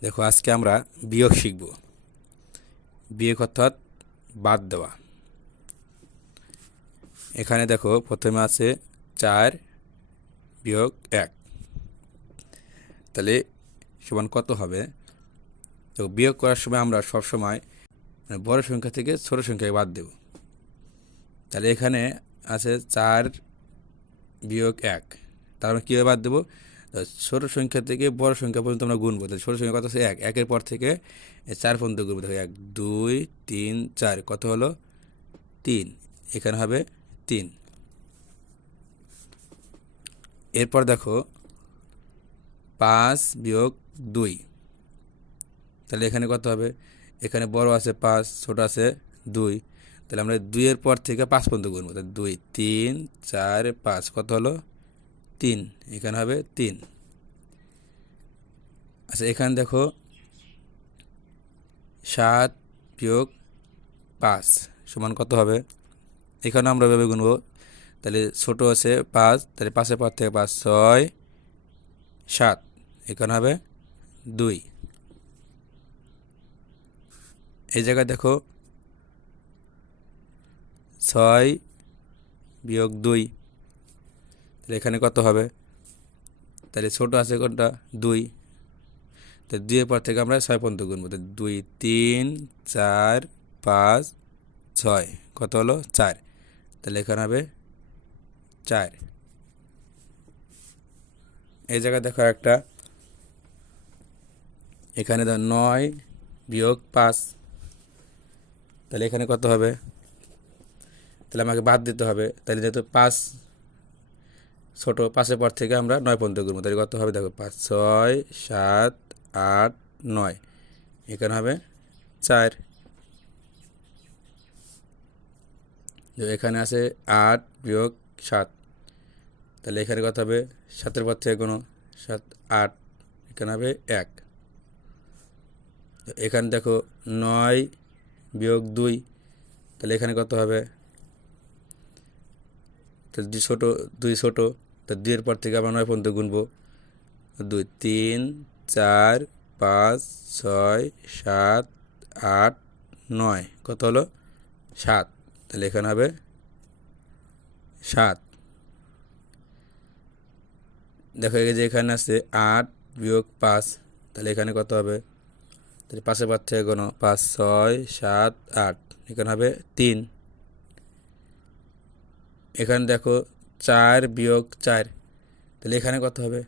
দেখো, আজকে আমরা বিয়োগ শিখব। বিয়োগ অর্থাৎ বাদ দেওয়া। এখানে দেখো, প্রথমে আছে চার বিয়োগ এক। তাহলে সমান কত হবে? তো বিয়োগ করার সময় আমরা সব সময় মানে বড় সংখ্যা থেকে ছোট সংখ্যাকে বাদ দেব। তাহলে এখানে আছে চার বিয়োগ এক। তার মানে কীভাবে বাদ দেবো? ছোট সংখ্যা থেকে বড় সংখ্যা পর্যন্ত আমরা গুনবো। তাহলে ছোট সংখ্যা কত আছে এক। একের পর থেকে চার পর্যন্ত গুনবো। দেখো এক, দুই, তিন, চার। কত হলো? তিন। এখানে হবে তিন। এরপর দেখো পাঁচ বিয়োগ দুই। তাহলে এখানে কত হবে? এখানে বড় আছে পাঁচ, ছোট আছে দুই। তাহলে আমরা দুইয়ের পর থেকে পাঁচ পর্যন্ত গুনবো। তাহলে দুই, তিন, চার, পাঁচ। কত হলো? তিন, এখানে হবে তিন। আচ্ছা এখানে দেখো সাত বিয়োগ পাঁচ, সমান কত হবে? এখানে আমরা এভাবে গুনবো। তাহলে ছোট আছে পাঁচ, তাহলে পাঁচের পর থেকে পাঁচ, ছয়, সাত, এখানে হবে দুই। এই জায়গায় দেখো ছয় বিয়োগ দুই তাহলে এখানে কত হবে? তাহলে ছোট আছে কোনটা? দুই। তো দুইয়ের পর থেকে আমরা ছয় পর্যন্ত গুনবো। তো দুই, তিন, চার, পাঁচ, ছয়। কত হলো? চার। তাহলে এখানে হবে চার। এই জায়গায় দেখো একটা। এখানে ধর নয় বিয়োগ পাঁচ। তাহলে এখানে কত হবে? তাহলে আমাকে বাদ দিতে হবে। তাহলে যেহেতু পাঁচ ছোট পাঁচের পর থেকে আমরা নয় পর্যন্ত করব তাহলে কত হবে? দেখো, পাঁচ, ছয়, সাত, আট, নয়। এখানে হবে চার। এখানে আছে আট বিয়োগ সাত। তাহলে এখানে কত হবে? সাতের পর থেকে কোনো সাত, আট। এখানে হবে এক। এখানে দেখো নয় বিয়োগ দুই। তাহলে এখানে কত হবে? তাহলে দুই ছোটো দুই ছোটো তো দুইয়ের পর থেকে আমরা নয় পর্যন্ত গুনবো। দুই, তিন, চার, পাঁচ, ছয়, সাত, আট, নয়। কত হলো? সাত। তাহলে এখানে হবে সাত। দেখো যে এখানে আছে আট বিয়োগ পাঁচ। তাহলে এখানে কত হবে? তাহলে পাশে থেকে কোনো পাঁচ, ছয়, সাত, আট। এখানে হবে তিন। এখানে দেখো চার বিয়োগ চার। তাহলে এখানে কত হবে?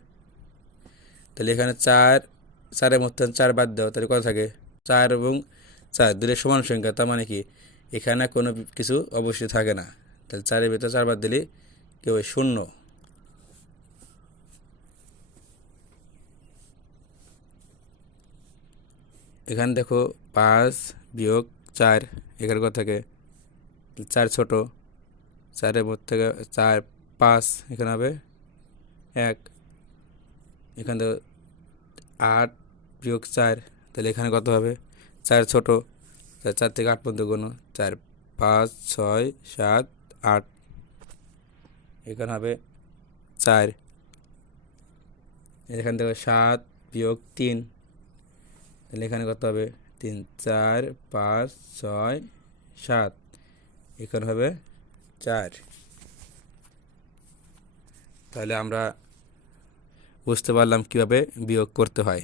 তাহলে এখানে চার, চারের মধ্যে চার বাদ দাও, তাহলে কত থাকে? চার এবং চার দুটোর সমান সংখ্যা, তার মানে কি? এখানে কোনো কিছু অবশ্যই থাকে না। তাহলে চারের ভিতরে চার বাদ দিলে কি হবে? শূন্য। এখানে দেখো পাঁচ বিয়োগ চার, এখানে কত থাকে? চার ছোট। চারের মধ্যে থেকে চার, পাঁচ এখানে হবে। এক, এখান থেকে আট বিয়োগ চার, তাহলে এখানে কত হবে? চার ছোট চার থেকে আট পর্যন্ত কোনো চার, পাঁচ, ছয়, সাত, আট। এখানে হবে চার। এখান থেকে সাত বিয়োগ তিন, তাহলে এখানে কত হবে? তিন, চার, পাঁচ, ছয়, সাত। এখানে হবে চার। তাহলে আমরা বুঝতে পারলাম কীভাবে বিয়োগ করতে হয়।